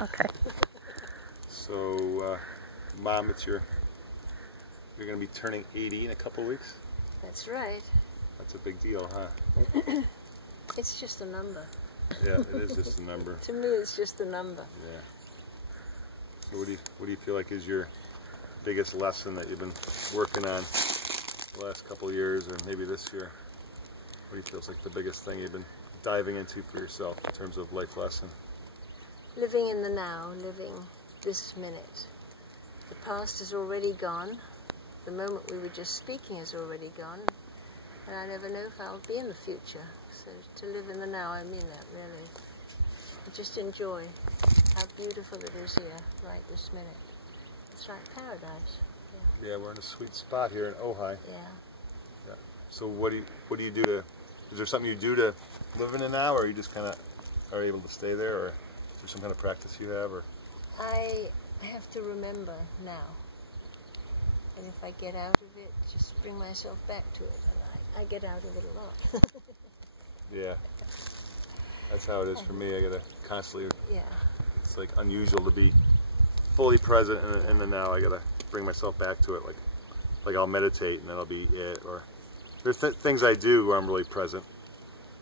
Okay. So, Mom, you're going to be turning 80 in a couple weeks? That's right. That's a big deal, huh? It's just a number. Yeah, it is just a number. To me, it's just a number. Yeah. So what do you feel like is your biggest lesson that you've been working on the last couple of years, or maybe this year? What do you feel is like the biggest thing you've been diving into for yourself in terms of life lesson? Living in the now, living this minute. The past is already gone. The moment we were just speaking is already gone. And I never know if I'll be in the future. So to live in the now, I mean that really. Just enjoy how beautiful it is here, right this minute. It's like paradise. Yeah, we're in a sweet spot here in Ojai. Yeah. Yeah. So what do you do to? Is there something you do to live in the now, or you just kind of are able to stay there, or is there some kind of practice you have, or? I have to remember now, and if I get out of it, just bring myself back to it, and I get out of it a lot. Yeah. That's how it is for me. I gotta constantly. Yeah. It's like unusual to be fully present in the now. I gotta bring myself back to it. Like I'll meditate and that'll be it. Or there's things I do where I'm really present.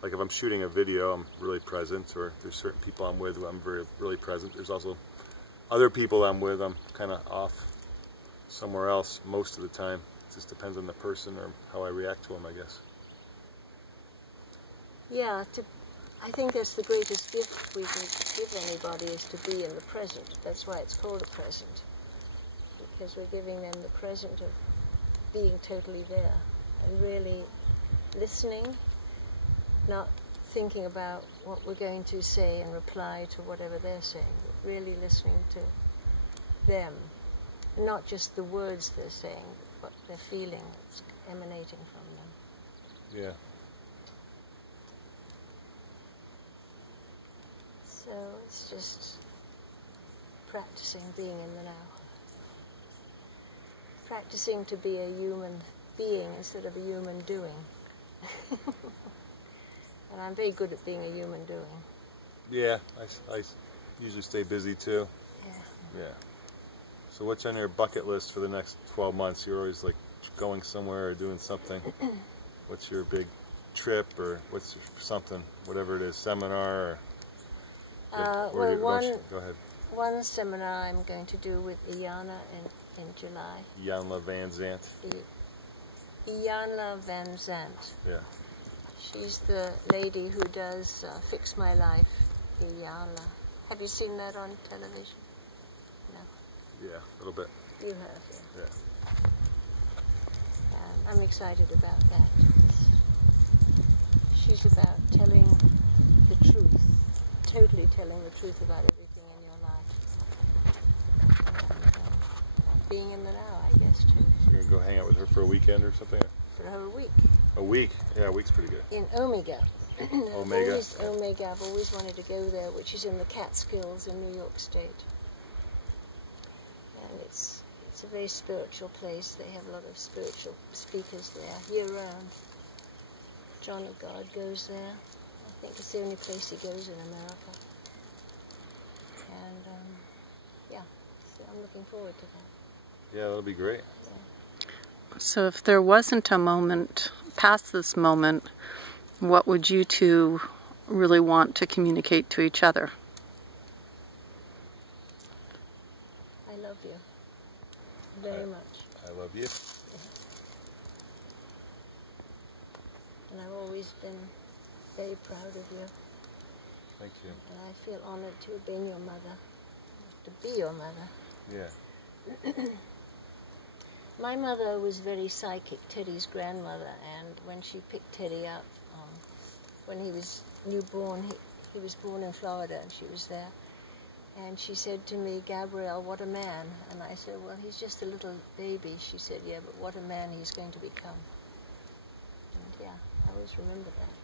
Like if I'm shooting a video, I'm really present. Or there's certain people I'm with who I'm really present. There's also other people I'm with. I'm kind of off somewhere else most of the time. It just depends on the person or how I react to them, I guess. Yeah. I think that's the greatest gift we can give anybody, is to be in the present. That's why it's called a present, because we're giving them the present of being totally there and really listening, not thinking about what we're going to say in reply to whatever they're saying, but really listening to them, not just the words they're saying, but what they're feeling that's emanating from them. Yeah. So it's just practicing being in the now. Practicing to be a human being instead of a human doing. And I'm very good at being a human doing. Yeah, I usually stay busy too. Yeah. Yeah. So what's on your bucket list for the next 12 months? You're always like going somewhere or doing something. What's your big trip, or what's something, whatever it is, seminar, or... Well, go ahead. One seminar I'm going to do with Iyanla in July. Iyanla Van Zandt. Iyanla Van Zandt. Yeah. She's the lady who does Fix My Life, Iyanla. Have you seen that on television? No. Yeah, a little bit. You have, yeah. Yeah. I'm excited about that. She's about telling the truth. Totally telling the truth about everything in your life. And, being in the now, I guess, too. So you're going to go hang out with her for a weekend or something? For a week. A week? Yeah, a week's pretty good. In Omega. Omega. Omega. I've always wanted to go there, which is in the Catskills in New York State. And it's a very spiritual place. They have a lot of spiritual speakers there, year-round. John of God goes there. I think it's the only place he goes in America. And yeah, so I'm looking forward to that. Yeah, that'll be great. Yeah. So if there wasn't a moment past this moment, what would you two really want to communicate to each other? I love you very much. I love you. Yeah. And I've always been very proud of you. Thank you. And I feel honored to have been your mother, to be your mother. Yeah. My mother was very psychic, Teddy's grandmother, and when she picked Teddy up, when he was newborn, he was born in Florida, and she was there. And she said to me, "Gabrielle, what a man." And I said, "Well, he's just a little baby." She said, "Yeah, but what a man he's going to become." And yeah, I always remember that.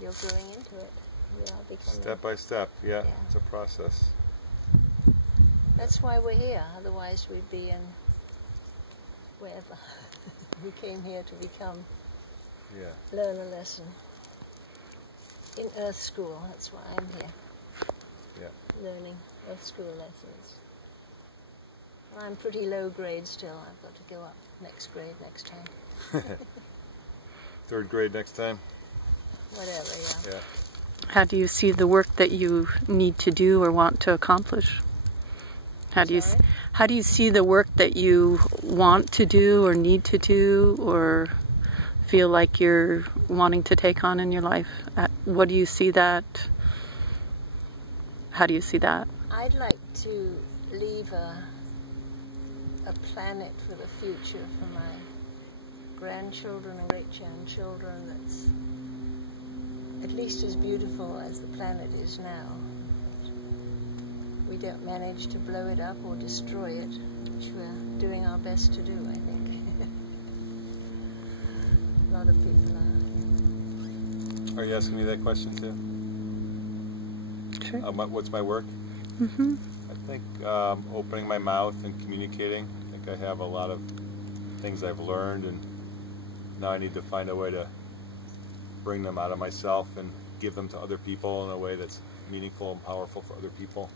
You're growing into it. We are becoming... Step by step, yeah. It's a process. That's why we're here. Otherwise we'd be in wherever. We came here to become, learn a lesson. In Earth School, that's why I'm here. Yeah. learning Earth School lessons. And I'm pretty low grade still. I've got to go up next grade next time. 3rd grade next time? Whatever, yeah. Yeah. How do you see the work that you need to do or want to accomplish? How do you see the work that you want to do or need to do or feel like you're wanting to take on in your life? What do you see that? How do you see that? I'd like to leave a planet for the future for my grandchildren and great-grandchildren that's at least as beautiful as the planet is now. We don't manage to blow it up or destroy it, which we're doing our best to do, I think. A lot of people are. Are you asking me that question too? Sure. What's my work? Mm-hmm. I think opening my mouth and communicating. I think I have a lot of things I've learned, and now I need to find a way to bring them out of myself and give them to other people in a way that's meaningful and powerful for other people.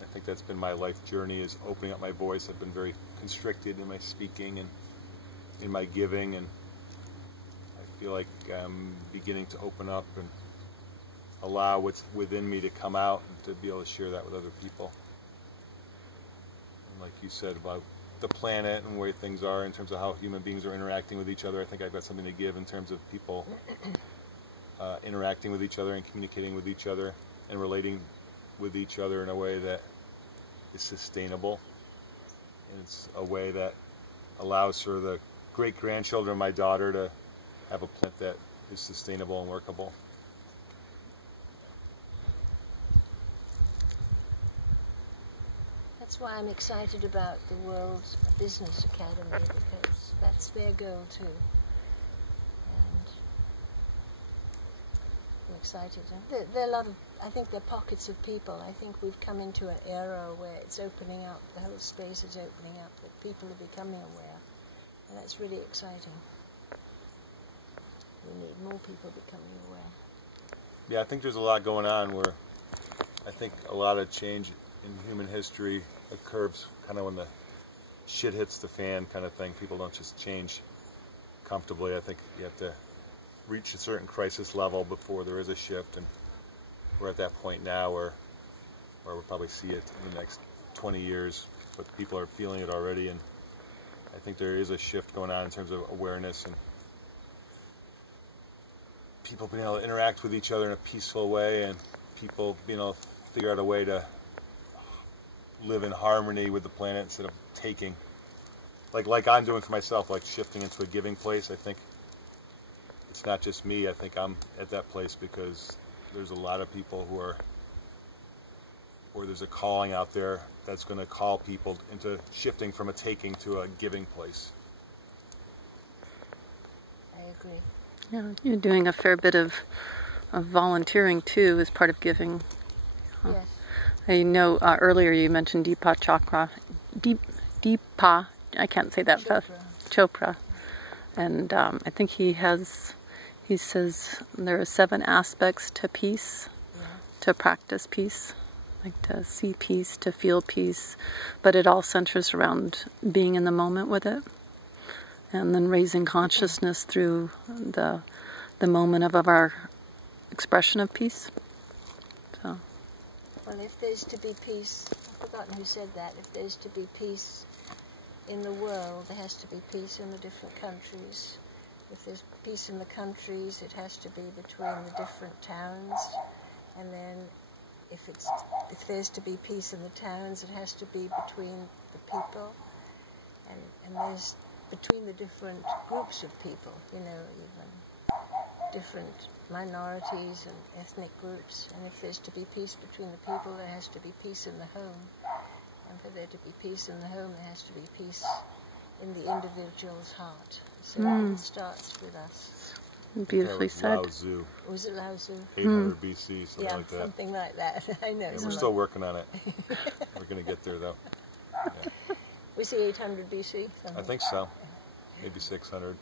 I think that's been my life journey, is opening up my voice. I've been very constricted in my speaking and in my giving, and I feel like I'm beginning to open up and allow what's within me to come out and to be able to share that with other people. And like you said about the planet and where things are in terms of how human beings are interacting with each other, I think I've got something to give in terms of people interacting with each other and communicating with each other and relating with each other in a way that is sustainable. And it's a way that allows for the great-grandchildren of my daughter to have a planet that is sustainable and workable. That's why I'm excited about the World Business Academy, because that's their goal too. And I'm excited. There are a lot of, I think there are pockets of people. I think we've come into an era where it's opening up, the whole space is opening up, that people are becoming aware. And that's really exciting. We need more people becoming aware. Yeah, I think there's a lot going on where I think a lot of change in human history occurs kind of when the shit hits the fan kind of thing. People don't just change comfortably. I think you have to reach a certain crisis level before there is a shift, and we're at that point now where we'll probably see it in the next 20 years, but people are feeling it already, and I think there is a shift going on in terms of awareness and people being able to interact with each other in a peaceful way, and people being able to figure out a way to live in harmony with the planet instead of taking, like I'm doing for myself, like shifting into a giving place. I think it's not just me. I think I'm at that place because there's a lot of people where there's a calling out there that's going to call people into shifting from a taking to a giving place. I agree. Yeah, you're doing a fair bit of volunteering too as part of giving. Yes. I know earlier you mentioned Deepak Chopra. Deepa, I can't say that fast. Chopra. And I think he says there are 7 aspects to peace, to practice peace, like to see peace, to feel peace, but it all centers around being in the moment with it, and then raising consciousness through the moment of our expression of peace. So. Well, if there's to be peace, I've forgotten who said that, if there's to be peace in the world, there has to be peace in the different countries. If there's peace in the countries, it has to be between the different towns. And then if there's to be peace in the towns, it has to be between the people. And there's between the different groups of people, you know, even different minorities and ethnic groups. And if there's to be peace between the people, there has to be peace in the home. And for there to be peace in the home, there has to be peace in the individual's heart. So it all starts with us. Beautifully said. Lao Tzu. Was it Lao Tzu? 800 BC, something like that. Yeah, something like that. I know. Yeah, we're still working on it. We're going to get there, though. Yeah. Was he 800 BC? I think so. Maybe 600.